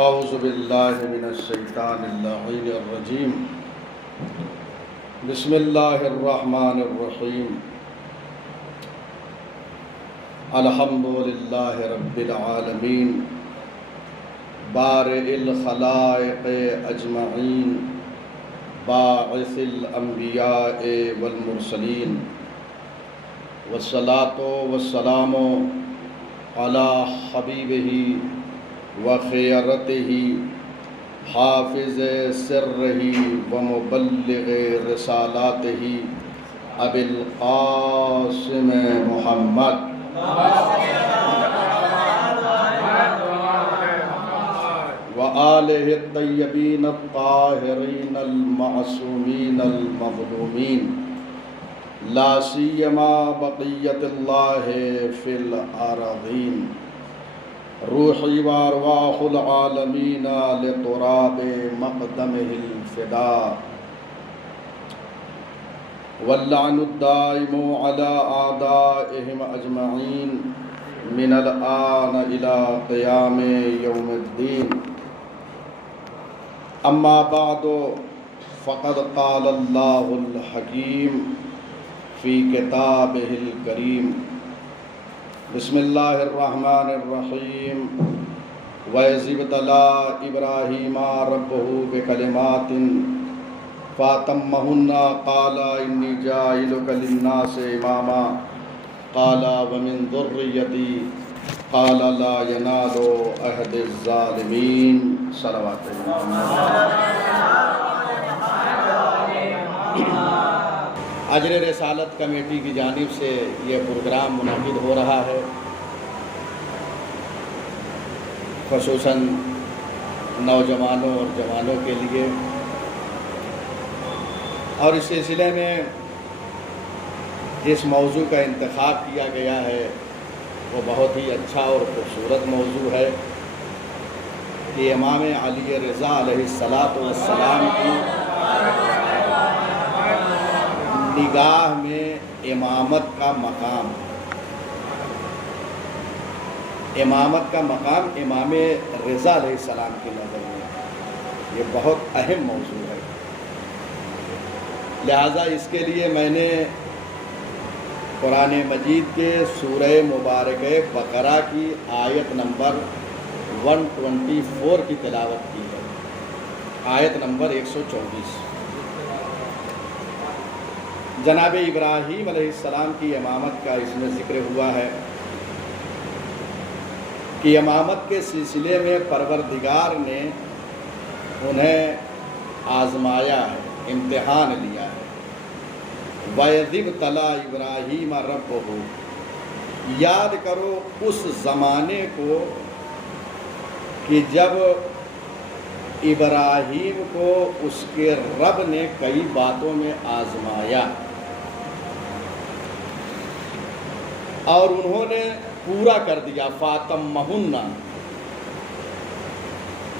اعوذ باللہ من الشیطان اللعین الرجیم بسم اللہ الرحمن الرحیم الحمد للہ رب العالمین بارئ الخلائق اجمعین باعث الانبیاء والمرسلین والصلاة والسلام علی حبیبہ وخیرتہ حافظ سرہ ومبلغ رسالاتہ ابی القاسم محمد وآلہ الطیبین الطاہرین المعصومین المظلومین لا سیما بقیت اللہ فی الارضین روحی وارواح العالمین لتراب مقدمہ الفداء واللعن الدائم علی اعدائهم اجمعین من الآن الى قیام یوم الدین اما بعد فقد قال اللہ الحکیم فی کتابہ الکریم بسم اللہ الرحمن الرحیم وَإِذِ ابْتَلَىٰ إِبْرَاهِيمَ رَبُّهُ بِكَلِمَاتٍ فَأَتَمَّهُنَّ قَالَ إِنِّي جَاعِلُكَ لِلنَّاسِ إِمَامًا قَالَ وَمِن ذُرِّيَّتِي قَالَ لَا يَنَالُ عَهْدِ الظَّالِمِينَ صلوات اجر رسالت کمیٹی کی جانب سے یہ پروگرام منعقد ہو رہا ہے، خصوصاً نوجوانوں اور جوانوں کے لیے، اور اس سلسلے میں جس موضوع کا انتخاب کیا گیا ہے وہ بہت ہی اچھا اور خوبصورت موضوع ہے کہ امام علی رضا علیہ السلام کی نگاہ میں امامت کا مقام امام رضا علیہ السلام کی نظر میں یہ بہت اہم موضوع ہے، لہٰذا اس کے لیے میں نے قرآن مجید کے سورہ مبارکہ بقرہ کی آیت نمبر 124 کی تلاوت کی ہے، آیت نمبر 124۔ جناب ابراہیم علیہ السلام کی امامت کا اس میں ذکر ہوا ہے کہ امامت کے سلسلے میں پروردگار نے انہیں آزمایا ہے، امتحان لیا ہے۔ وَإِذِ ابْتَلَىٰ إِبْرَاهِيمَ رَبُّهُ، یاد کرو اس زمانے کو کہ جب ابراہیم کو اس کے رب نے کئی باتوں میں آزمایا اور انہوں نے پورا کر دیا۔ فَأَتَمَّهُنَّ،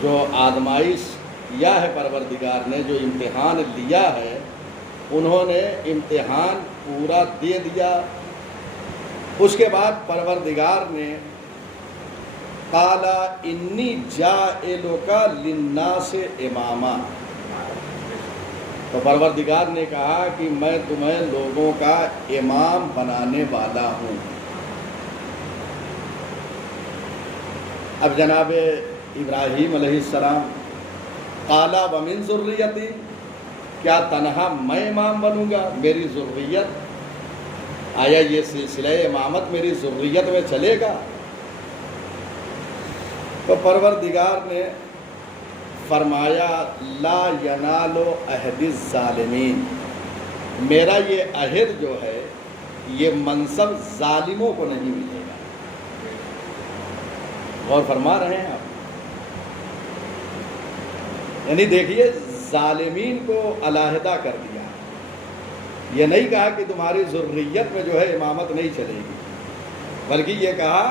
جو آزمائش کیا ہے پروردگار نے، جو امتحان لیا ہے، انہوں نے امتحان پورا دے دیا۔ اس کے بعد پروردگار نے قَالَ إِنِّي جَاعِلُكَ لِلنَّاسِ إِمَامًا، تو پروردگار نے کہا کہ میں تمہیں لوگوں کا امام بنانے والا ہوں۔ اب جناب ابراہیم علیہ السلام قَالَ وَمِن ذُرِّيَّتِي، کیا تنہا میں امام بنوں گا؟ میری ذریت، آیا یہ سلسلہ امامت میری ذریت میں چلے گا؟ تو پروردگار نے فرمایا لا ینال عہد الظالمین، میرا یہ عہد جو ہے یہ منصب ظالموں کو نہیں ملے گا۔ غور فرما رہے ہیں آپ؟ یعنی دیکھیے ظالمین کو علیحدہ کر دیا، یہ نہیں کہا کہ تمہاری ذریت میں جو ہے امامت نہیں چلے گی، بلکہ یہ کہا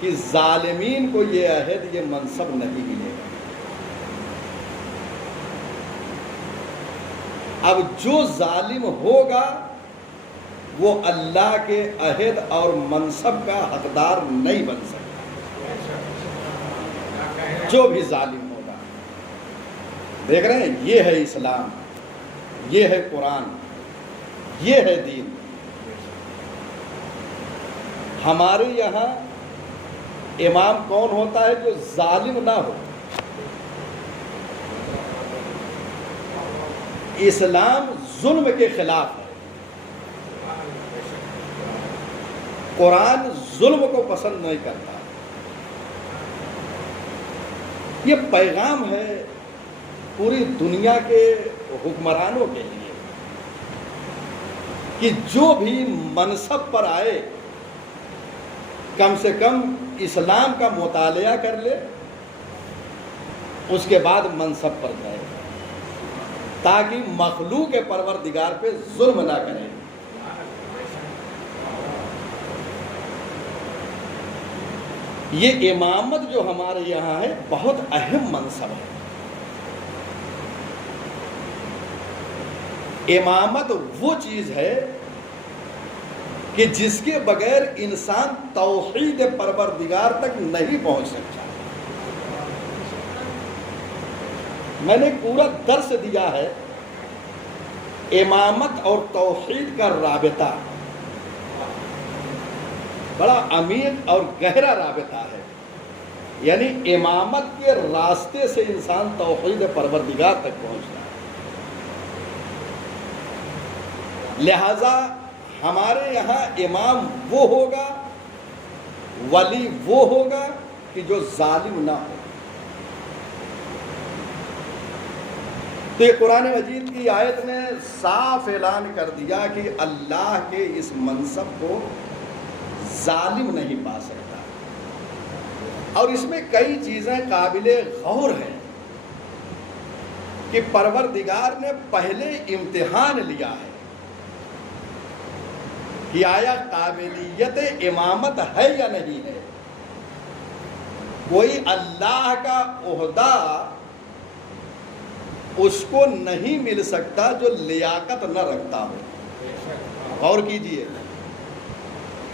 کہ ظالمین کو یہ عہد، یہ منصب نہیں ملے گا۔ اب جو ظالم ہوگا وہ اللہ کے عہد اور منصب کا حقدار نہیں بن سکتا۔ جو بھی ظالم ہوگا. دیکھ رہے ہیں، یہ ہے اسلام، یہ ہے قرآن، یہ ہے دین. ہمارے یہاں امام کون ہوتا ہے جو ظالم نہ ہو. اسلام ظلم کے خلاف ہے، قرآن ظلم کو پسند نہیں کرتا. یہ پیغام ہے پوری دنیا کے حکمرانوں کے لیے کہ جو بھی منصب پر آئے کم سے کم اسلام کا مطالعہ کر لے، اس کے بعد منصب پر جائے، تاکہ مخلوق پروردگار پہ ظلم نہ کرے. یہ امامت جو ہمارے یہاں ہے بہت اہم منصب ہے. امامت وہ چیز ہے کہ جس کے بغیر انسان توحید پروردگار تک نہیں پہنچ سکتا. میں نے پورا درس دیا ہے امامت اور توحید کا رابطہ، بڑا عمیق اور گہرا رابطہ ہے. یعنی امامت کے راستے سے انسان توحید پروردگار تک پہنچتا ہے. لہذا ہمارے یہاں امام وہ ہوگا، ولی وہ ہوگا کہ جو ظالم نہ ہو. تو یہ قرآن مجید کی آیت نے صاف اعلان کر دیا کہ اللہ کے اس منصب کو ظالم نہیں پا سکتا. اور اس میں کئی چیزیں قابل غور ہیں کہ پروردگار نے پہلے امتحان لیا ہے کہ آیا قابلیت امامت ہے یا نہیں ہے. کوئی اللہ کا عہدہ اس کو نہیں مل سکتا جو لیاقت نہ رکھتا ہو. غور کیجئے،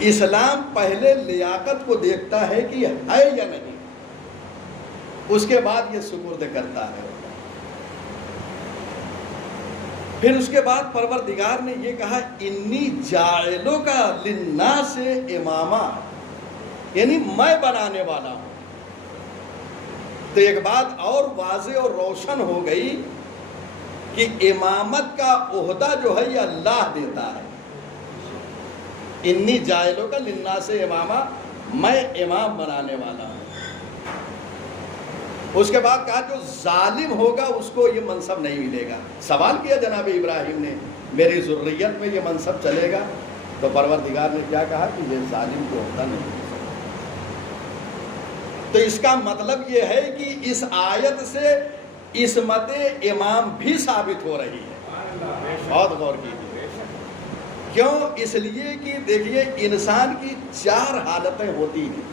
اسلام پہلے لیاقت کو دیکھتا ہے کہ ہے یا نہیں، اس کے بعد یہ سپرد کرتا ہے. پھر اس کے بعد پروردگار نے یہ کہا انی جاعلو کا للناس اماما، یعنی میں بنانے والا ہوں. تو ایک بات اور واضح اور روشن ہو گئی کہ امامت کا عہدہ جو ہے یہ اللہ دیتا ہے. انی جاعلو کا للناس اماما، میں امام بنانے والا ہوں. اس کے بعد کہا جو ظالم ہوگا اس کو یہ منصب نہیں ملے گا. سوال کیا جناب ابراہیم نے میری ذریت میں یہ منصب چلے گا؟ تو پروردگار نے کیا کہا کہ یہ ظالم کو عہدہ نہیں. تو اس کا مطلب یہ ہے کہ اس آیت سے عصمت امام بھی ثابت ہو رہی ہے. بہت غور کیجیے. کیوں؟ اس لیے کہ دیکھیے انسان کی 4 حالتیں ہوتی ہیں.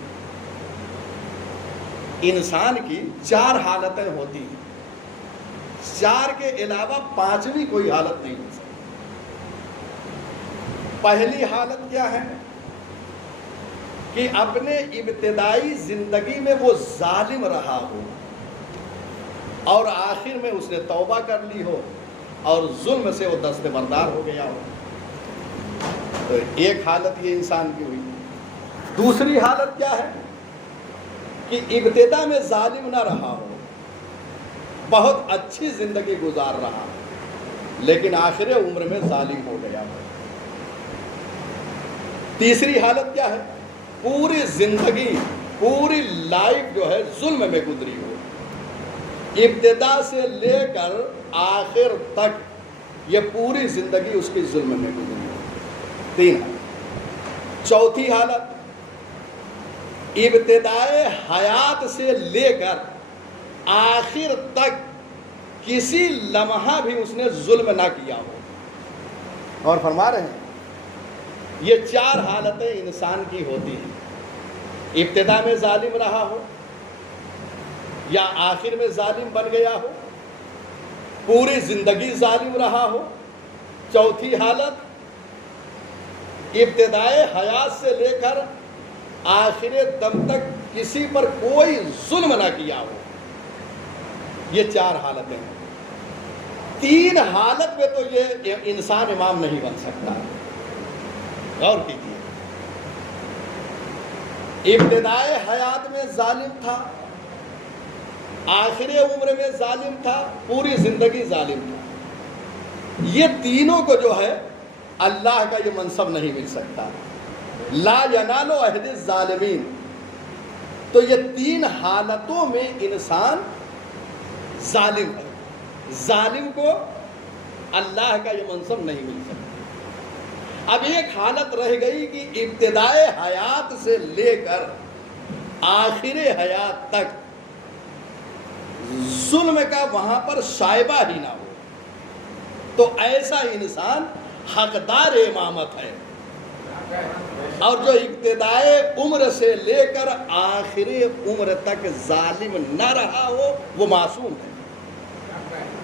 انسان کی 4 حالتیں ہوتی ہیں. 4 کے علاوہ 5ویں کوئی حالت نہیں ہو سکتی. پہلی حالت کیا ہے کہ اپنے ابتدائی زندگی میں وہ ظالم رہا ہو اور آخر میں اس نے توبہ کر لی ہو اور ظلم سے وہ دستبردار ہو گیا ہو. تو ایک حالت یہ انسان کی ہوئی. دوسری حالت کیا ہے کہ ابتدا میں ظالم نہ رہا ہو، بہت اچھی زندگی گزار رہا لیکن آخر عمر میں ظالم ہو گیا ہو. تیسری حالت کیا ہے؟ پوری زندگی، پوری لائف جو ہے ظلم میں گزری ہو، ابتدا سے لے کر آخر تک یہ پوری زندگی اس کی ظلم میں گزری ہو. 3 حالت. چوتھی حالت ابتدائے حیات سے لے کر آخر تک کسی لمحہ بھی اس نے ظلم نہ کیا ہو. اور فرما رہے ہیں یہ 4 حالتیں انسان کی ہوتی ہیں. ابتدا میں ظالم رہا ہو یا آخر میں ظالم بن گیا ہو، پوری زندگی ظالم رہا ہو. چوتھی حالت ابتدائے حیات سے لے کر آخر دم تک کسی پر کوئی ظلم نہ کیا ہو. یہ 4 حالتیں ہیں. 3 حالت میں تو یہ انسان امام نہیں بن سکتا. غور کیجیے. ابتدائے حیات میں ظالم تھا، آخر عمر میں ظالم تھا، پوری زندگی ظالم تھا. یہ تینوں کو جو ہے اللہ کا یہ منصب نہیں مل سکتا. لا ینال عہد الظالمین. تو یہ 3 حالتوں میں انسان ظالم ہے. ظالم کو اللہ کا یہ منصب نہیں مل سکتا. اب ایک حالت رہ گئی کہ ابتدائے حیات سے لے کر آخر حیات تک ظلم کا وہاں پر شائبہ ہی نہ ہو، تو ایسا انسان حقدار امامت ہے. اور جو ابتدائے عمر سے لے کر آخر عمر تک ظالم نہ رہا ہو وہ معصوم ہے.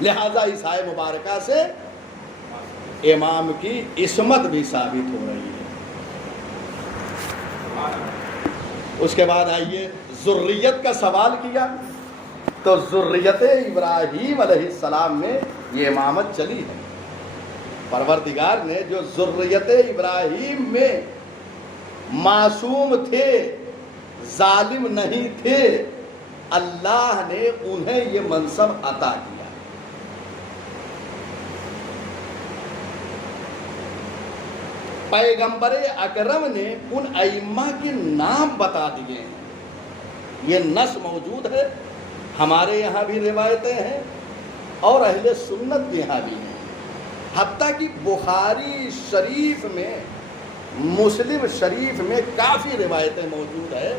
لہذا اس آیت مبارکہ سے امام کی عصمت بھی ثابت ہو رہی ہے. اس کے بعد آئیے ذریت کا سوال کیا تو ذریت ابراہیم علیہ السلام میں یہ امامت چلی ہے. پروردگار نے جو ذریت ابراہیم میں معصوم تھے، ظالم نہیں تھے، اللہ نے انہیں یہ منصب عطا کیا. پیغمبر اکرم نے ان ائمہ کے نام بتا دیے ہیں. یہ نص موجود ہے، ہمارے یہاں بھی روایتیں ہیں اور اہل سنت کے یہاں بھی ہیں. حتیٰ کہ بخاری شریف میں، مسلم شریف میں کافی روایتیں موجود ہیں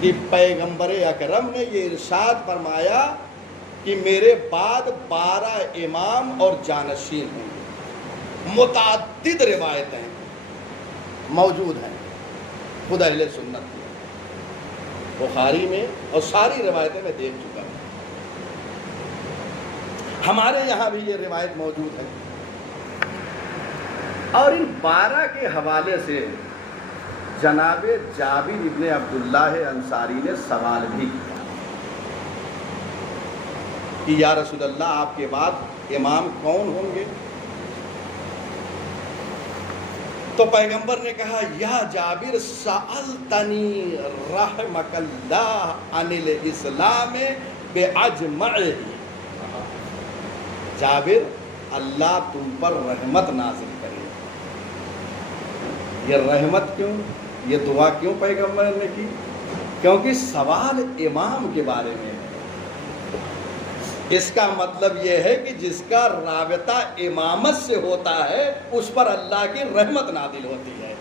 کہ پیغمبر اکرم نے یہ ارشاد فرمایا کہ میرے بعد 12 امام اور جانشین ہوں گے. متعدد روایتیں موجود ہیں خود اہل سنت میں، بخاری میں، اور ساری روایتیں میں دیکھ چکا ہوں. ہمارے یہاں بھی یہ روایت موجود ہے. اور ان 12 کے حوالے سے جناب جابر ابن عبداللہ انصاری نے سوال بھی کیا کہ یا رسول اللہ آپ کے بعد امام کون ہوں گے؟ تو پیغمبر نے کہا یا جابر سألتنی رحمک اللہ عن الاسلام باجمعہ. جابر اللہ تم پر رحمت نازل کرے. یہ رحمت کیوں، یہ دعا کیوں پیغمبر نے کی؟ کیونکہ سوال امام کے بارے میں ہے. اس کا مطلب یہ ہے کہ جس کا رابطہ امامت سے ہوتا ہے اس پر اللہ کی رحمت نازل ہوتی ہے.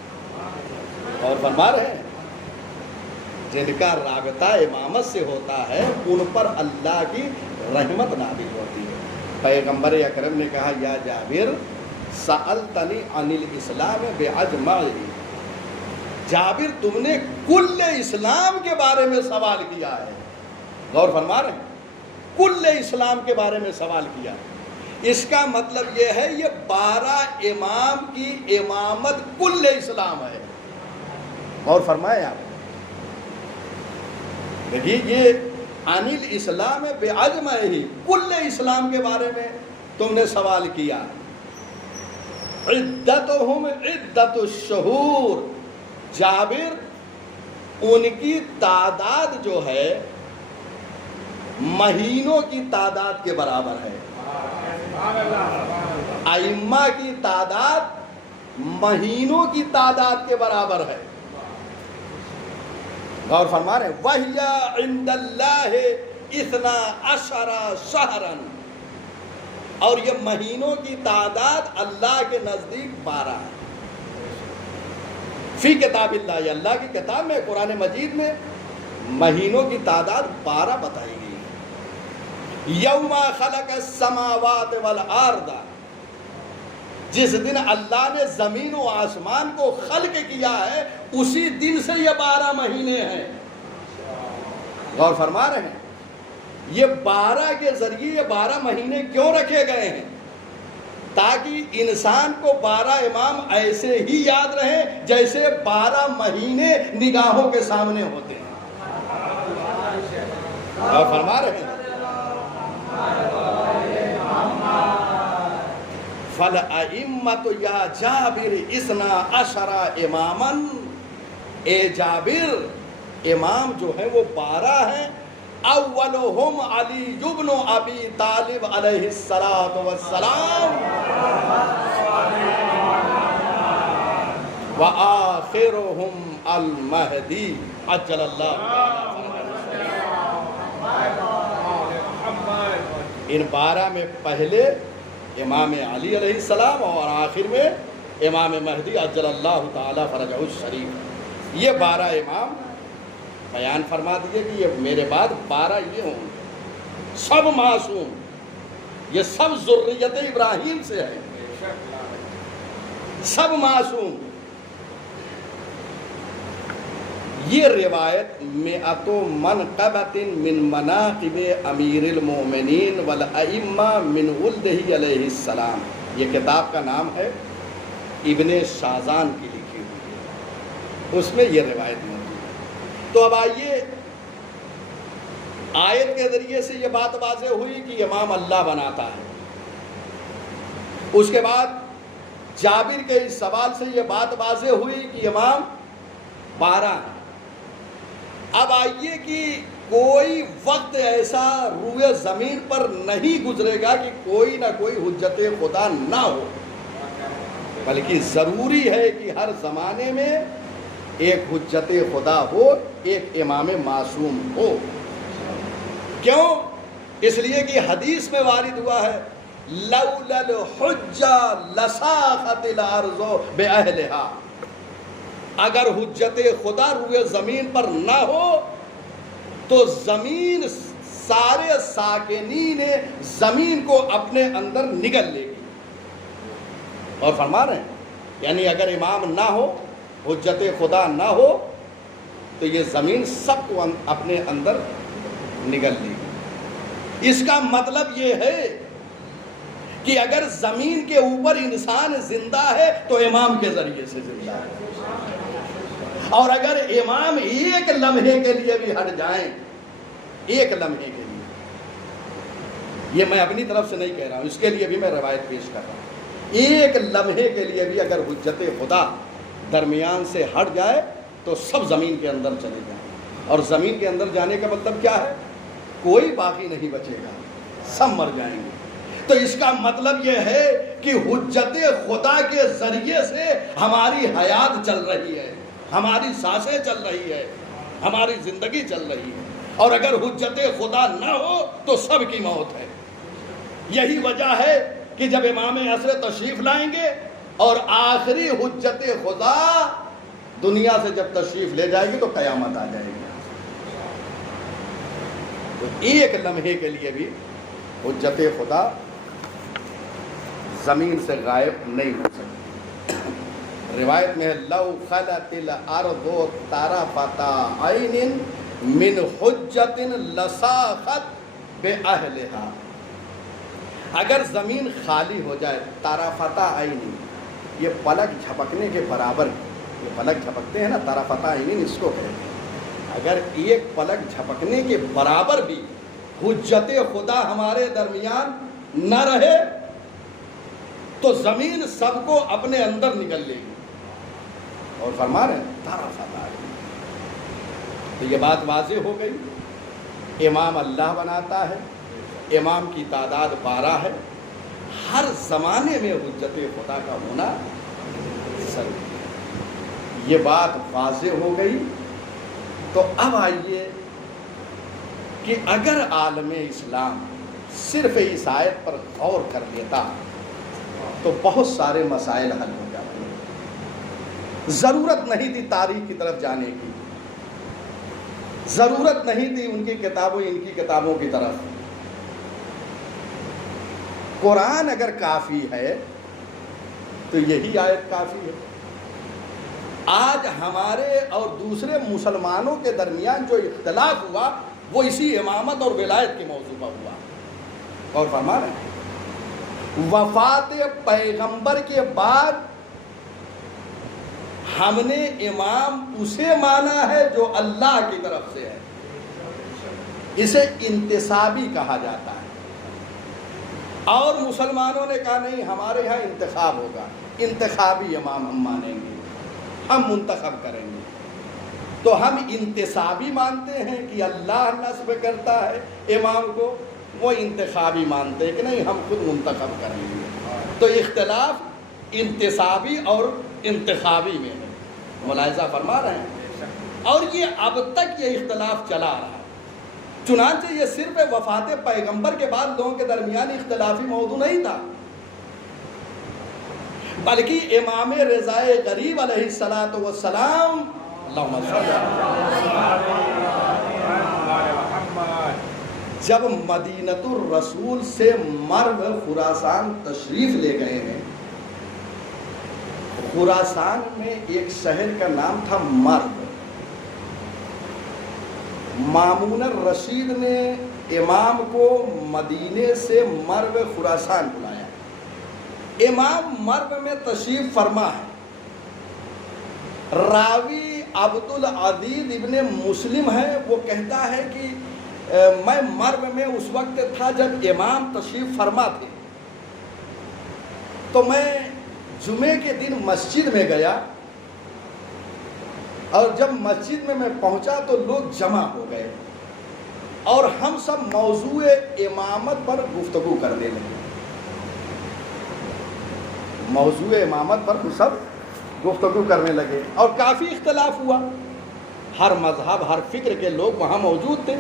اور فرما رہے ہیں جن کا رابطہ امامت سے ہوتا ہے ان پر اللہ کی رحمت نازل ہوتی ہے. پیغمبر اکرم نے کہا یا جابر سألتنی عن الاسلام باجمعہ. جابر تم نے کل اسلام کے بارے میں سوال کیا ہے. غور فرما رہے ہیں، کل اسلام کے بارے میں سوال کیا. اس کا مطلب یہ ہے یہ 12 امام کی امامت کل اسلام ہے. اور فرمائے آپ دیکھیے یہ عن الاسلام باجمعہ ہی، کل اسلام کے بارے میں تم نے سوال کیا. عدتہم عدت الشہور. جابر ان کی تعداد جو ہے مہینوں کی تعداد کے برابر ہے. ائمہ کی تعداد مہینوں کی تعداد کے برابر ہے. غور فرما رہے ہیں وَهِيَ عِنْدَ اللَّهِ 12 شَهْرًا. اور یہ مہینوں کی تعداد اللہ کے نزدیک 12 ہے. فی کتاب اللہ، یہ اللہ کی کتاب میں قرآن مجید میں مہینوں کی تعداد 12 بتائی گئی ہے. یوم خلق السماوات والارض، جس دن اللہ نے زمین و آسمان کو خلق کیا ہے اسی دن سے یہ 12 مہینے ہیں. غور فرما رہے ہیں یہ 12 کے ذریعے یہ 12 مہینے کیوں رکھے گئے ہیں؟ تاکہ انسان کو 12 امام ایسے ہی یاد رہیں جیسے 12 مہینے نگاہوں کے سامنے ہوتے ہیں. اور فرما رہے ہیں فَالْأَئِمَّةُ يَا جابر اثنا عشر اماما، اے جابر امام جو ہیں وہ 12 ہیں. اولہم علی بن ابی طالب علیہ السلام وآخرہم المہدی عجل اللہ. ان 12 میں پہلے امام علی علیہ السلام اور آخر میں امام مہدی عجل اللہ تعالی فرجہ الشریف. یہ 12 امام بیان فرما دیے کہ یہ میرے بعد 12 یہ ہوں گے، سب معصوم، یہ سب ذریت ابراہیم سے ہیں، سب معصوم. یہ روایت مئۃ منقبۃ من مناقب امیر المؤمنین والائمہ من ولدہ علیہ السلام، یہ کتاب کا نام ہے ابن شازان کی لکھی ہوئی ہے، اس میں یہ روایت موجود ہے. تو اب آئیے، آیت کے ذریعے سے یہ بات واضح ہوئی کہ امام اللہ بناتا ہے. اس کے بعد جابر کے اس سوال سے یہ بات واضح ہوئی کہ امام 12 ہیں. اب آئیے کہ کوئی وقت ایسا روئے زمین پر نہیں گزرے گا کہ کوئی نہ کوئی حجت خدا نہ ہو، بلکہ ضروری ہے کہ ہر زمانے میں ایک حجت خدا ہو، ایک امام معصوم ہو. کیوں؟ اس لیے کہ حدیث میں وارد ہوا ہے لولا الحجہ لساخت الارض باہلہا، اگر حجت خدا روئے زمین پر نہ ہو تو زمین سارے ساکنین زمین کو اپنے اندر نگل لے گی. اور فرما رہے ہیں یعنی اگر امام نہ ہو، حجت خدا نہ ہو تو یہ زمین سب کو اپنے اندر نگل لے گی. اس کا مطلب یہ ہے کہ اگر زمین کے اوپر انسان زندہ ہے تو امام کے ذریعے سے زندہ ہے، اور اگر امام ایک لمحے کے لیے بھی ہٹ جائیں، ایک لمحے کے لیے، یہ میں اپنی طرف سے نہیں کہہ رہا ہوں، اس کے لیے بھی میں روایت پیش کر رہا ہوں، ایک لمحے کے لیے بھی اگر حجت خدا درمیان سے ہٹ جائے تو سب زمین کے اندر چلے جائیں. اور زمین کے اندر جانے کا مطلب کیا ہے؟ کوئی باقی نہیں بچے گا، سب مر جائیں گے. تو اس کا مطلب یہ ہے کہ حجت خدا کے ذریعے سے ہماری حیات چل رہی ہے، ہماری سانسیں چل رہی ہے، ہماری زندگی چل رہی ہے. اور اگر حجت خدا نہ ہو تو سب کی موت ہے. یہی وجہ ہے کہ جب امام عصر تشریف لائیں گے اور آخری حجت خدا دنیا سے جب تشریف لے جائے گی تو قیامت آ جائے گی. تو ایک لمحے کے لیے بھی حجت خدا زمین سے غائب نہیں ہو سکتی. روایت میں لو خلت الارض طرفۃ عین من حجت لساخت باہلہا، اگر زمین خالی ہو جائے، طرفۃ عین یہ پلک جھپکنے کے برابر، یہ پلک جھپکتے ہیں نا، طرفۃ عین اس کو کہتے ہیں. اگر ایک پلک جھپکنے کے برابر بھی حجت خدا ہمارے درمیان نہ رہے تو زمین سب کو اپنے اندر نگل لے گی. اور فرما رہے ہیں طرفۃ عین. تو یہ بات واضح ہو گئی، امام اللہ بناتا ہے، امام کی تعداد 12 ہے، ہر زمانے میں حجت خدا کا ہونا ضروری ہے. یہ بات واضح ہو گئی. تو اب آئیے کہ اگر عالم اسلام صرف اس آیت پر غور کر لیتا تو بہت سارے مسائل حل ہو جاتے. ضرورت نہیں تھی تاریخ کی طرف جانے کی، ضرورت نہیں تھی ان کی کتابوں ان کی کتابوں کی طرف. قرآن اگر کافی ہے تو یہی آیت کافی ہے. آج ہمارے اور دوسرے مسلمانوں کے درمیان جو اختلاف ہوا وہ اسی امامت اور ولایت کے موضوع پر ہوا. اور فرما رہے ہیں وفات پیغمبر کے بعد ہم نے امام اسے مانا ہے جو اللہ کی طرف سے ہے، اسے انتسابی کہا جاتا ہے. اور مسلمانوں نے کہا نہیں ہمارے یہاں انتخاب ہوگا، انتخابی امام ہم مانیں گے، ہم منتخب کریں گے۔ تو ہم انتصابی مانتے ہیں کہ اللہ نصب کرتا ہے امام کو، وہ انتخابی مانتے ہیں کہ نہیں ہم خود منتخب کریں گے۔ تو اختلاف انتصابی اور انتخابی میں ہے، ملاحظہ فرما رہے ہیں۔ اور یہ اب تک یہ اختلاف چلا رہا ہے، چنانچہ یہ صرف وفات پیغمبر کے بعد لوگوں کے درمیان اختلافی موضوع نہیں تھا، بلکہ امام رضا غریب علیہ السلام جب مدینۃ الرسول سے مرو خراسان تشریف لے گئے ہیں، خراسان میں ایک شہر کا نام تھا مرو، مامون الرشید نے امام کو مدینے سے مرو خراسان بلایا۔ امام مرو میں تشریف فرما ہے، راوی عبدالعزیز ابن مسلم ہے، وہ کہتا ہے کہ میں مرو میں اس وقت تھا جب امام تشریف فرما تھے، تو میں جمعے کے دن مسجد میں گیا، اور جب مسجد میں پہنچا تو لوگ جمع ہو گئے اور ہم سب موضوع امامت پر گفتگو کرنے لگے، موضوع امامت پر ہم سب گفتگو کرنے لگے، اور کافی اختلاف ہوا، ہر مذہب ہر فکر کے لوگ وہاں موجود تھے۔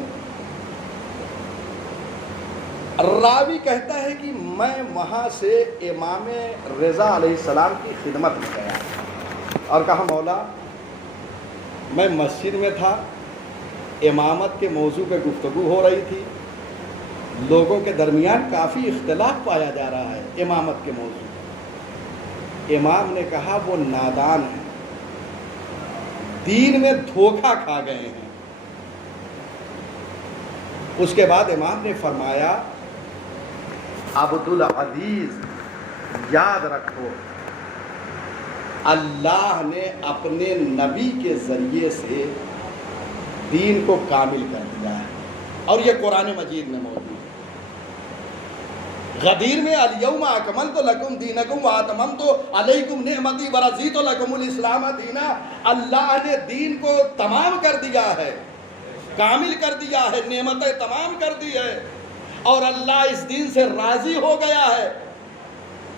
راوی کہتا ہے کہ میں وہاں سے امام رضا علیہ السلام کی خدمت میں گیا اور کہا مولا میں مسجد میں تھا، امامت کے موضوع پہ گفتگو ہو رہی تھی، لوگوں کے درمیان کافی اختلاف پایا جا رہا ہے امامت کے موضوع۔ امام نے کہا وہ نادان ہیں، دین میں دھوکہ کھا گئے ہیں۔ اس کے بعد امام نے فرمایا عبدالعزیز یاد رکھو، اللہ نے اپنے نبی کے ذریعے سے دین کو کامل کر دیا ہے، اور یہ قرآن مجید میں موجود ہے۔ غدیر میں الیوم اکملت لکم دینکم واتممت علیکم نعمتی ورضیت لکم الاسلام دینا، اللہ نے دین کو تمام کر دیا ہے، کامل کر دیا ہے، نعمتیں تمام کر دی ہے، اور اللہ اس دین سے راضی ہو گیا ہے۔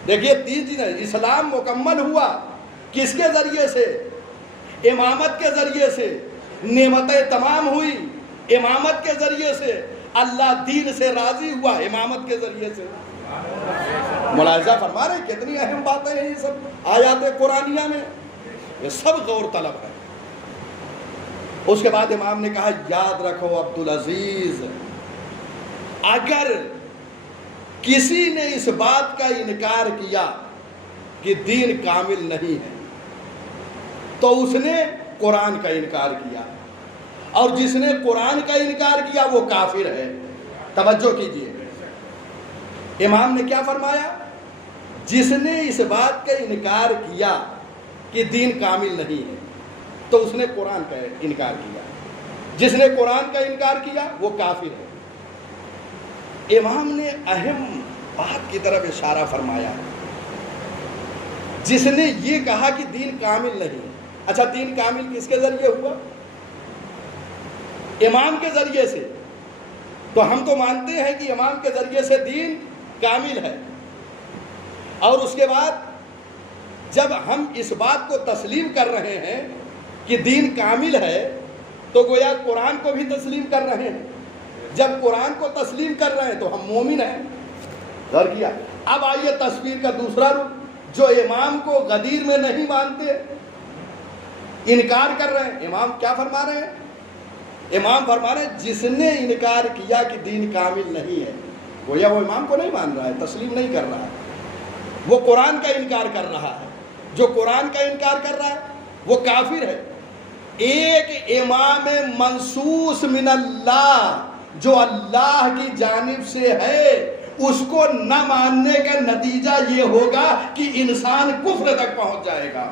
دیکھیے دین اسلام مکمل ہوا کس کے ذریعے سے؟ امامت کے ذریعے سے، نعمتیں تمام ہوئی امامت کے ذریعے سے، اللہ دین سے راضی ہوا امامت کے ذریعے سے۔ ملاحظہ فرما رہے کتنی اہم باتیں ہیں یہ سب آیات قرآنیہ میں، یہ سب غور طلب ہے۔ اس کے بعد امام نے کہا یاد رکھو عبدالعزیز، اگر کسی نے اس بات کا انکار کیا کہ دین کامل نہیں ہے تو اس نے قرآن کا انکار کیا، اور جس نے قرآن کا انکار کیا وہ کافر ہے۔ توجہ کیجئے، امام نے کیا فرمایا؟ جس نے اس بات کا انکار کیا کہ دین کامل نہیں ہے تو اس نے قرآن کا انکار کیا، جس نے قرآن کا انکار کیا وہ کافر ہے۔ امام نے اہم بات کی طرف اشارہ فرمایا، جس نے یہ کہا کہ دین کامل نہیں ہے۔ اچھا دین کامل کس کے ذریعے ہوا؟ امام کے ذریعے سے، تو ہم تو مانتے ہیں کہ امام کے ذریعے سے دین کامل ہے، اور اس کے بعد جب ہم اس بات کو تسلیم کر رہے ہیں کہ دین کامل ہے تو گویا قرآن کو بھی تسلیم کر رہے ہیں۔ جب قرآن کو تسلیم کر رہے ہیں تو ہم مومن ہیں۔ غور کیا؟ اب آئیے تصویر کا دوسرا رخ، جو امام کو غدیر میں نہیں مانتے، انکار کر رہے ہیں، امام کیا فرما رہے ہیں؟ امام فرما رہے ہیں جس نے انکار کیا کہ دین کامل نہیں ہے، گویا وہ امام کو نہیں مان رہا ہے، تسلیم نہیں کر رہا ہے، وہ قرآن کا انکار کر رہا ہے۔ جو قرآن کا انکار کر رہا ہے وہ کافر ہے۔ ایک امام منصوص من اللہ جو اللہ کی جانب سے ہے، اس کو نہ ماننے کا نتیجہ یہ ہوگا کہ انسان کفر تک پہنچ جائے گا۔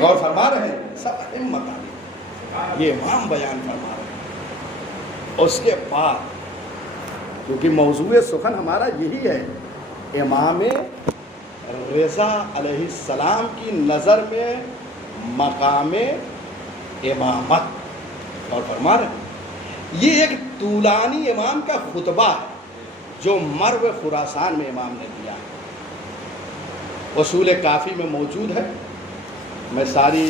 غور فرما رہے ہیں؟ سب ہمت آ یہ امام بیان فرما رہے ہیں۔ اس کے بعد کیونکہ موضوع سخن ہمارا یہی ہے، امام رضا علیہ السلام کی نظر میں مقام امامت، اور فرما رہے ہیں یہ ایک طولانی امام کا خطبہ ہے جو مرو خراسان میں امام نے دیا ہے، اصول کافی میں موجود ہے۔ میں ساری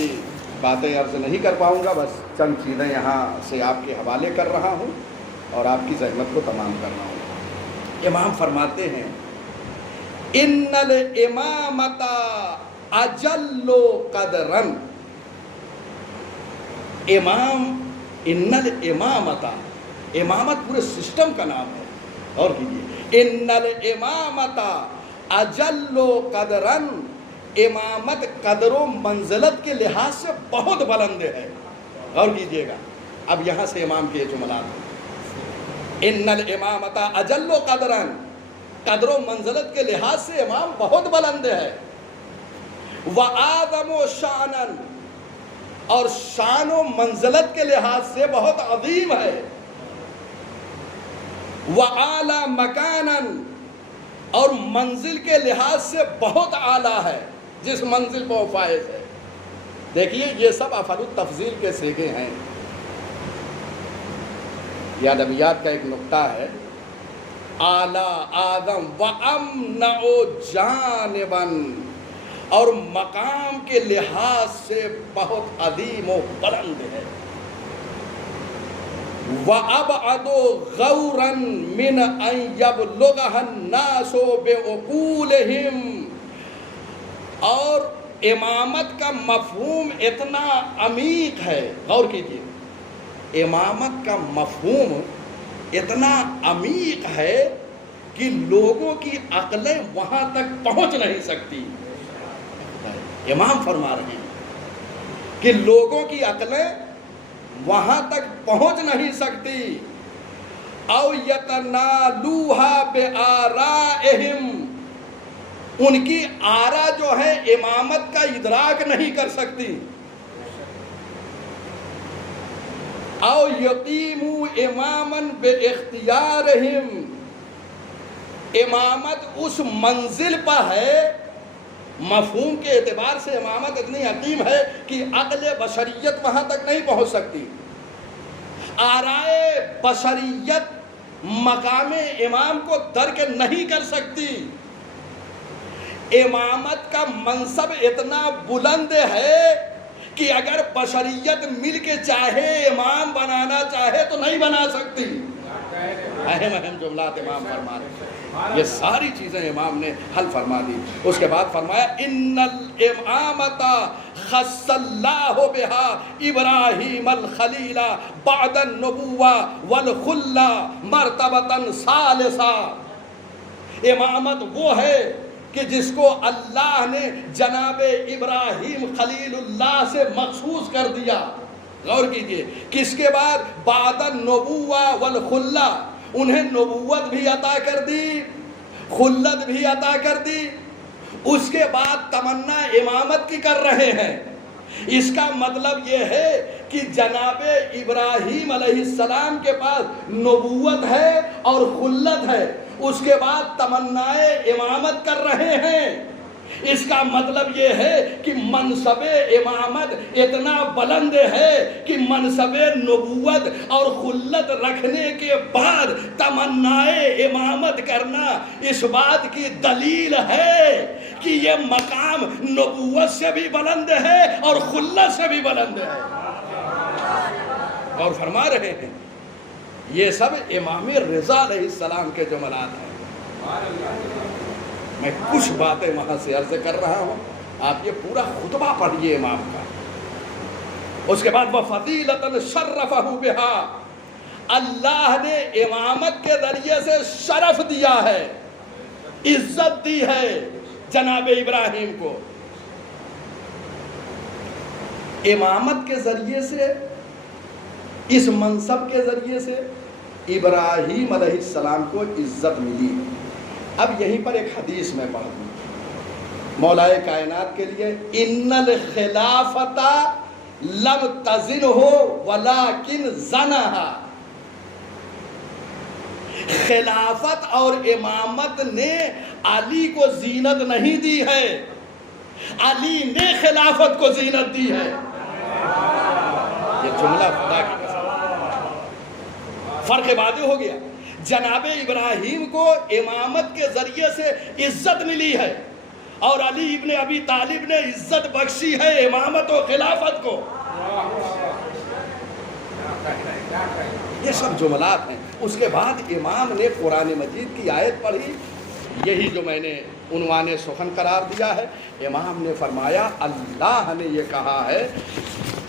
باتیں عرض نہیں کر پاؤں گا، بس چند چیزیں یہاں سے آپ کے حوالے کر رہا ہوں اور آپ کی زحمت کو تمام کر رہا ہوں۔ امام فرماتے ہیں ان الامامۃ اجل قدرا، ان الامامۃ، امامت پورے سسٹم کا نام ہے، اور کیجیے، ان الامامۃ اجل قدرا، امامت قدر و منزلت کے لحاظ سے بہت بلند ہے۔ غور کیجیے گا، اب یہاں سے امام کے جملات ہیں، ان الامامۃ اجل قدرا، قدر و منزلت کے لحاظ سے امام بہت بلند ہے، وَأَعْظَمُ شَأْنًا، اور شان و منزلت کے لحاظ سے بہت عظیم ہے، وَأَعْلَى مَكَانًا، اور منزل کے لحاظ سے بہت اعلیٰ ہے، جس منزل پر وہ فائز ہے۔ دیکھیے یہ سب افعال التفضیل کے صیغے ہیں۔ یہ ادبیات کا ایک نقطہ ہے، اعلیٰ، اعظم، وامنع جانباً، اور مقام کے لحاظ سے بہت عظیم و بلند ہے، وابعد غورا من ان یبلغها الناس بعقولهم، اور امامت کا مفہوم اتنا عمیق ہے، غور کیجیے، امامت کا مفہوم اتنا عمیق ہے کہ لوگوں کی عقلیں وہاں تک پہنچ نہیں سکتی۔ امام فرما رہے ہیں کہ لوگوں کی عقلیں وہاں تک پہنچ نہیں سکتی، او یتنالوہا بآرائہم، ان کی آرا جو ہے امامت کا ادراک نہیں کر سکتی، او یقیموا اماما باختیارہم، امامت اس منزل پر ہے، مفہوم کے اعتبار سے امامت اتنی حکیم ہے کہ عقل بشریت وہاں تک نہیں پہنچ سکتی، آرائے بشریت مقام امام کو درک نہیں کر سکتی، امامت کا منصب اتنا بلند ہے کہ اگر بشریت مل کے چاہے امام بنانا چاہے تو نہیں بنا سکتی۔ اہم جملات امام فرما رہے ہیں، یہ ساری چیزیں امام نے حل فرما دی۔ اس کے بعد فرمایا ان الامامۃ خص اللہ بہا ابراہیم الخلیل بعد النبوہ والخلہ مرتبۃ ثالثہ، امامت وہ ہے کہ جس کو اللہ نے جناب ابراہیم خلیل اللہ سے مخصوص کر دیا۔ غور کیجئے، کس کے بعد؟ بعد النبوہ والخلہ، انہیں نبوت بھی عطا کر دی، خلت بھی عطا کر دی، اس کے بعد تمنا امامت کی کر رہے ہیں۔ اس کا مطلب یہ ہے کہ جناب ابراہیم علیہ السلام کے پاس نبوت ہے اور خلت ہے، اس کے بعد تمنائے امامت کر رہے ہیں۔ اس کا مطلب یہ ہے کہ منصب امامت اتنا بلند ہے کہ منصب نبوت اور خلت رکھنے کے بعد تمنائے امامت کرنا اس بات کی دلیل ہے کہ یہ مقام نبوت سے بھی بلند ہے اور خلت سے بھی بلند ہے۔ اور فرما رہے ہیں یہ سب امام رضا علیہ السلام کے جملات ہیں۔ میں کچھ باتیں وہاں سے عرض کر رہا ہوں، آپ یہ پورا خطبہ پڑھیے امام کا۔ اس کے بعد وَفَضِيلَةً شَرَّفَهُ بِهَا، اللہ نے امامت کے ذریعے سے شرف دیا ہے، عزت دی ہے جناب ابراہیم کو۔ امامت کے ذریعے سے، اس منصب کے ذریعے سے ابراہیم علیہ السلام کو عزت ملی۔ اب یہیں پر ایک حدیث میں پڑھ دوں مولا کائنات کے لیے، ان الخلافۃ لم تزنہ ولکن زنہا، خلافت اور امامت نے علی کو زینت نہیں دی ہے، علی نے خلافت کو زینت دی ہے۔ یہ جملہ خدا کی قسم، فرق واضح ہو گیا۔ جناب ابراہیم کو امامت کے ذریعے سے عزت ملی ہے اور علی ابن ابی طالب نے عزت بخشی ہے امامت و خلافت کو۔ یہ سب جملات ہیں۔ اس کے بعد امام نے قرآن مجید کی آیت پڑھی، یہی جو میں نے عنوان سخن قرار دیا ہے۔ امام نے فرمایا اللہ نے یہ کہا ہے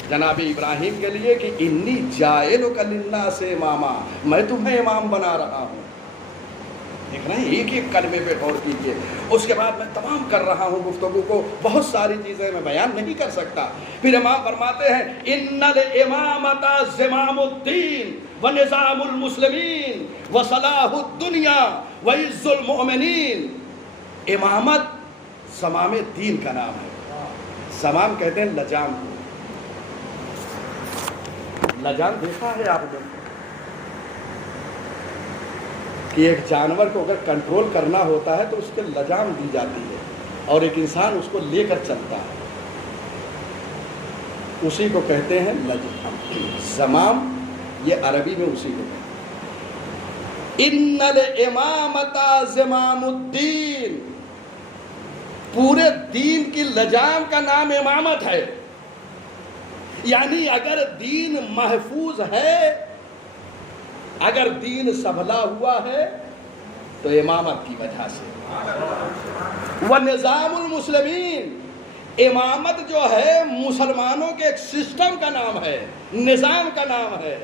جناب ابراہیم کے لیے کہ انی جاعلک للناس اماما، میں تمہیں امام بنا رہا ہوں۔ دیکھ رہے ہیں، ایک ایک کلمے پہ غور کیجیے۔ اس کے بعد میں تمام کر رہا ہوں گفتگو کو، بہت ساری چیزیں میں بیان نہیں کر سکتا۔ پھر امام فرماتے ہیں ان الامامۃ زمام الدین ونظام المسلمین وصلاح الدنیا وعز المؤمنین۔ امامت زمام دین کا نام ہے۔ زمام کہتے ہیں لجام کو۔ لجام دیکھا ہے آپ نے کہ ایک جانور کو اگر کنٹرول کرنا ہوتا ہے تو اس کے لجام دی جاتی ہے اور ایک انسان اس کو لے کر چلتا ہے، اسی کو کہتے ہیں لجام۔ زمام یہ عربی میں اسی کو کہتے ہیں۔ ان الامامۃ زمام الدین، پورے دین کی لجام کا نام امامت ہے۔ یعنی اگر دین محفوظ ہے، اگر دین سنبھلا ہوا ہے تو امامت کی وجہ سے۔ ونظام المسلمین، امامت جو ہے مسلمانوں کے ایک سسٹم کا نام ہے، نظام کا نام ہے۔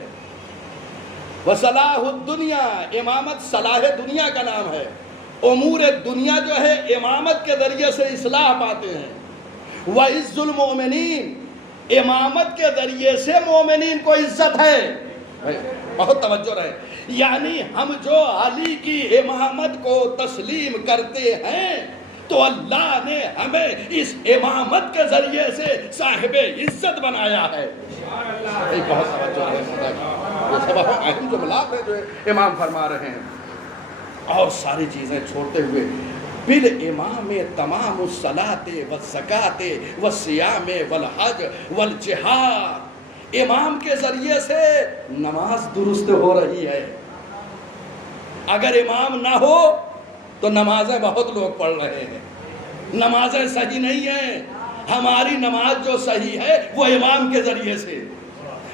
وصلاح الدنیا، امامت صلاح دنیا کا نام ہے۔ امور دنیا جو ہے امامت کے ذریعے سے اصلاح پاتے ہیں۔ وعز المؤمنین، امامت کے ذریعے سے مومنین کو عزت ہے۔ بہت توجہ رہے، یعنی ہم جو علی کی امامت کو تسلیم کرتے ہیں تو اللہ نے ہمیں اس امامت کے ذریعے سے صاحب عزت بنایا ہے۔ بہت توجہ رہے، یہ سب اہم جملات ہیں جو امام فرما رہے ہیں۔ اور ساری چیزیں چھوڑتے ہوئے بالامام تمام الصلاۃ والزکاۃ والصیام والحج والجہاد، امام کے ذریعے سے نماز درست ہو رہی ہے۔ اگر امام نہ ہو تو نمازیں بہت لوگ پڑھ رہے ہیں، نمازیں صحیح نہیں ہیں۔ ہماری نماز جو صحیح ہے وہ امام کے ذریعے سے،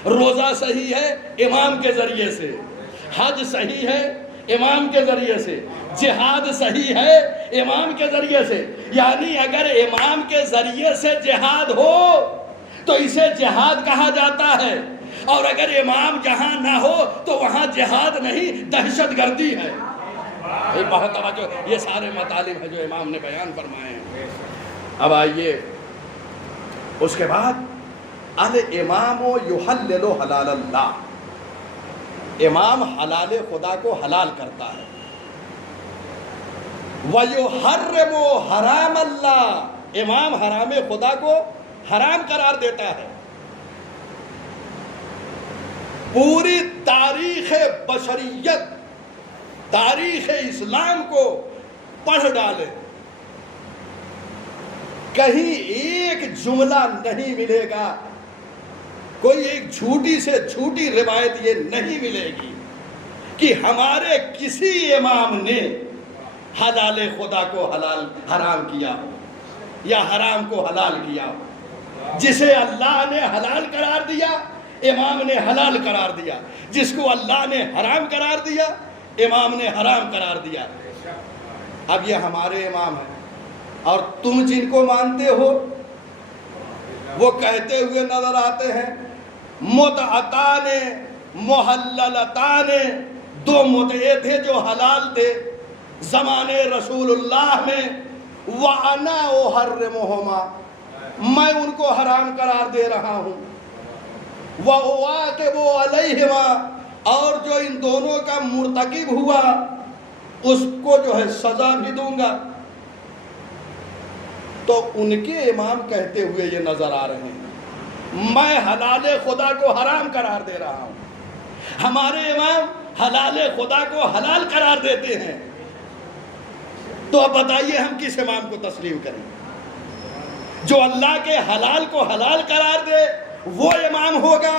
روزہ صحیح ہے امام کے ذریعے سے، حج صحیح ہے امام کے ذریعے سے، جہاد صحیح ہے امام کے ذریعے سے۔ یعنی اگر امام کے ذریعے سے جہاد ہو تو اسے جہاد کہا جاتا ہے، اور اگر امام جہاں نہ ہو تو وہاں جہاد نہیں، دہشت گردی ہے۔ بہت توجہ، یہ سارے مطالب ہیں جو امام نے بیان فرمائے ہیں۔ اب آئیے اس کے بعد الامام یحلل حلال اللہ، امام حلال خدا کو حلال کرتا ہے۔ وَيُحَرِّمُ حرام اللہ، امام حرام خدا کو حرام قرار دیتا ہے۔ پوری تاریخ بشریت، تاریخ اسلام کو پڑھ ڈالے، کہیں ایک جملہ نہیں ملے گا، کوئی ایک جھوٹی سے جھوٹی روایت یہ نہیں ملے گی کہ ہمارے کسی امام نے حلال خدا کو حرام کیا ہو یا حرام کو حلال کیا ہو۔ جسے اللہ نے حلال قرار دیا امام نے حلال قرار دیا، جس کو اللہ نے حرام قرار دیا امام نے حرام قرار دیا۔ اب یہ ہمارے امام ہیں اور تم جن کو مانتے ہو وہ کہتے ہوئے نظر آتے ہیں متعتان محللتان، دو متعے تھے جو حلال تھے زمانے رسول اللہ میں، وَأَنَا أُحَرِّمُهُمَا، میں ان کو حرام قرار دے رہا ہوں، وَأُعَاقِبُ عَلَيْهِمَا، اور جو ان دونوں کا مرتکب ہوا اس کو جو ہے سزا بھی دوں گا۔ تو ان کے امام کہتے ہوئے یہ نظر آ رہے ہیں میں حلال خدا کو حرام قرار دے رہا ہوں، ہمارے امام حلال خدا کو حلال قرار دیتے ہیں، تو اب بتائیے ہم کس امام کو تسلیم کریں؟ جو اللہ کے حلال کو حلال قرار دے وہ امام ہوگا،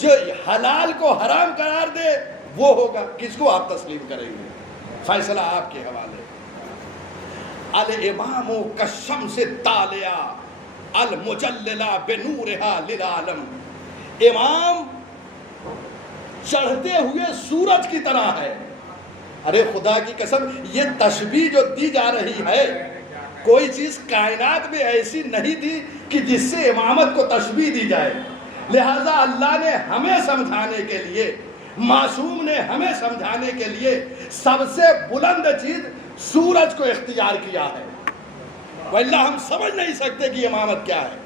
جو حلال کو حرام قرار دے وہ ہوگا۔ کس کو آپ تسلیم کریں گے؟ فیصلہ آپ کے حوالے۔ الامام کالشمس الطالعہ المجللہ بنورہا للعالم، امام چڑھتے ہوئے سورج کی طرح ہے۔ ارے خدا کی قسم، یہ تشبیہ جو دی جا رہی ہے، کوئی چیز کائنات میں ایسی نہیں تھی کہ جس سے امامت کو تشبیہ دی جائے، لہذا اللہ نے ہمیں سمجھانے کے لیے، معصوم نے ہمیں سمجھانے کے لیے سب سے بلند چیز سورج کو اختیار کیا ہے، واللہ ہم سمجھ نہیں سکتے کہ امامت کیا ہے۔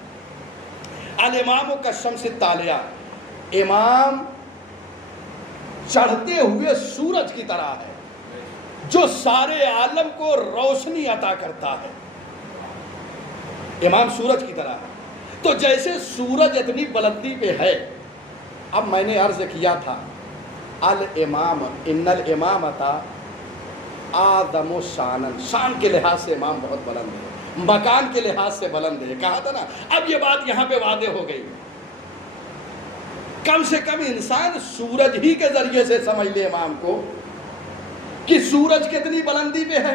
الامام کالشمس الطالعہ، امام چڑھتے ہوئے سورج کی طرح ہے جو سارے عالم کو روشنی عطا کرتا ہے۔ امام سورج کی طرح ہے، تو جیسے سورج اتنی بلندی پہ ہے، اب میں نے عرض کیا تھا الامام ان الامامۃ آدم و شانن، شان کے لحاظ سے امام بہت بلند ہے، مکان کے لحاظ سے بلند ہے، کہا تھا نا۔ اب یہ بات یہاں پہ واضح ہو گئی، کم سے کم انسان سورج ہی کے ذریعے سے سمجھ لے امام کو کہ سورج کتنی بلندی پہ ہے۔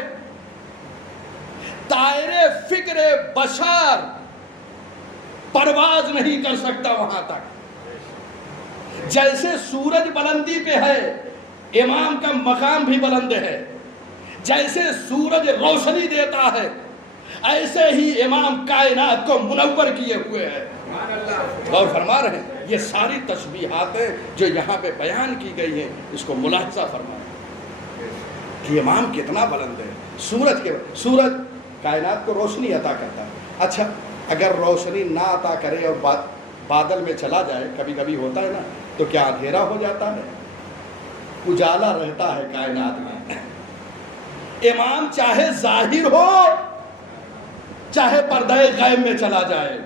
طائر فکر بشر پرواز نہیں کر سکتا وہاں تک۔ جیسے سورج بلندی پہ ہے، امام کا مقام بھی بلند ہے۔ جیسے سورج روشنی دیتا ہے، ایسے ہی امام کائنات کو منور کیے ہوئے ہیں۔ غور فرما رہے ہیں؟ یہ ساری تشبیہات ہیں جو یہاں پہ بیان کی گئی ہیں، اس کو ملاحظہ فرمائیں کہ امام کتنا بلند ہے۔ سورج کائنات کو روشنی عطا کرتا ہے۔ اچھا، اگر روشنی نہ عطا کرے اور بادل میں چلا جائے، کبھی کبھی ہوتا ہے نا، تو کیا اندھیرا ہو جاتا ہے؟ اجالا رہتا ہے کائنات میں۔ امام چاہے ظاہر ہو چاہے پردہ غیب میں چلا جائے،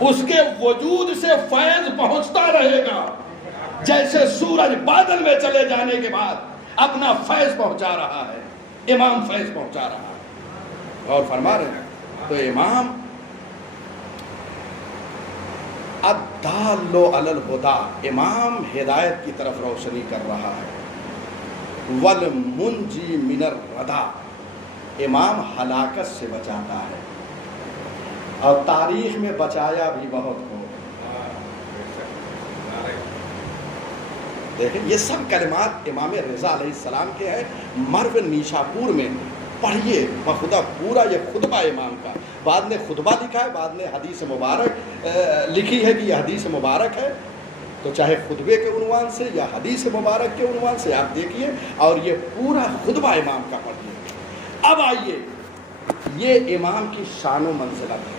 اس کے وجود سے فیض پہنچتا رہے گا، جیسے سورج بادل میں چلے جانے کے بعد اپنا فیض پہنچا رہا ہے، امام فیض پہنچا رہا ہے۔ اور فرما رہے ہیں تو امام الدال علی الہدی، امام ہدایت کی طرف روشنی کر رہا ہے۔ والمنجی من الردی، امام ہلاکت سے بچاتا ہے، اور تاریخ میں بچایا بھی بہت کو۔ دیکھیں یہ سب کلمات امام رضا علیہ السلام کے ہیں۔ مرو نیشاپور میں پڑھیے بخدا پورا یہ خطبہ امام کا، بعد میں خطبہ لکھا ہے، بعد میں حدیث مبارک لکھی ہے کہ یہ حدیث مبارک ہے، تو چاہے خطبے کے عنوان سے یا حدیث مبارک کے عنوان سے آپ دیکھیے، اور یہ پورا خطبہ امام کا پڑھیے۔ اب آئیے، یہ امام کی شان و منزلت ہے۔